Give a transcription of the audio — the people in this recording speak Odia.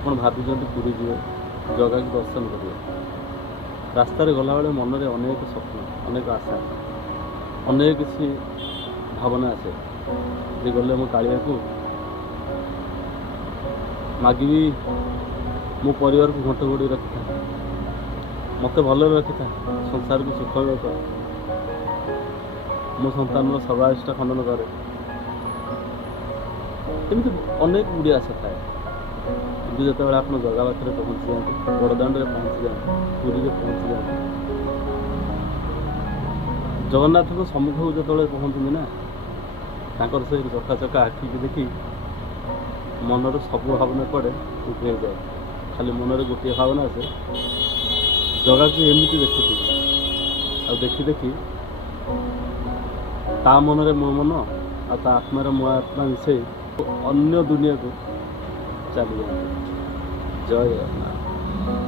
ଆପଣ ଭାବିଛନ୍ତି ପୁରୀ ଯିବେ, ଜଗାକୁ ଦର୍ଶନ କରିବେ। ରାସ୍ତାରେ ଗଲାବେଳେ ମନରେ ଅନେକ ସ୍ୱପ୍ନ, ଅନେକ ଆଶା, ଅନେକ କିଛି ଭାବନା ଆସେ ଯେ ଗଲେ ମୁଁ କାଳିଆକୁ ମାଗିବି, ମୋ ପରିବାରକୁ ଘଣ୍ଟ ଘୋଡ଼ି ରଖିଥା, ମୋତେ ଭଲରେ ରଖିଥା, ସଂସାରକୁ ସୁଖମୟ କର, ମୋ ସନ୍ତାନର ସର୍ବାଇଷ୍ଟା ଖଣ୍ଡନ କରେ। ଏମିତି ଅନେକ ଗୁଡ଼ିଏ ଆଶା ଥାଏ। କିନ୍ତୁ ଯେତେବେଳେ ଆପଣ ଜଗା ପାଖରେ ପହଞ୍ଚି ଯାଆନ୍ତି, ବଡ଼ଦାଣ୍ଡରେ ପହଞ୍ଚି ଯାଆନ୍ତି, ପୁରୀରେ ପହଞ୍ଚି ଯାଆନ୍ତି, ଜଗନ୍ନାଥଙ୍କ ସମ୍ମୁଖକୁ ଯେତେବେଳେ ପହଞ୍ଚନ୍ତି ନା, ତାଙ୍କର ସେ ଚକାଚକା ଆଖିକି ଦେଖି ମନର ସବୁ ଭାବନା କୁଆଡ଼େ ଉଠି ହେଇଯାଏ। ଖାଲି ମନରେ ଗୋଟିଏ ଭାବନା ଆସେ, ଜଗାକୁ ଏମିତି ଦେଖୁଥିବି। ଆଉ ଦେଖି ଦେଖି ତା ମନରେ ମୋ ମନ ଆଉ ତା ଆତ୍ମାରେ ମୋ ଆତ୍ମା ମିଶେଇ ଅନ୍ୟ ଦୁନିଆକୁ ଚାଲି ଯାଆନ୍ତି। ଜୟ ଜଗନ୍ନାଥ।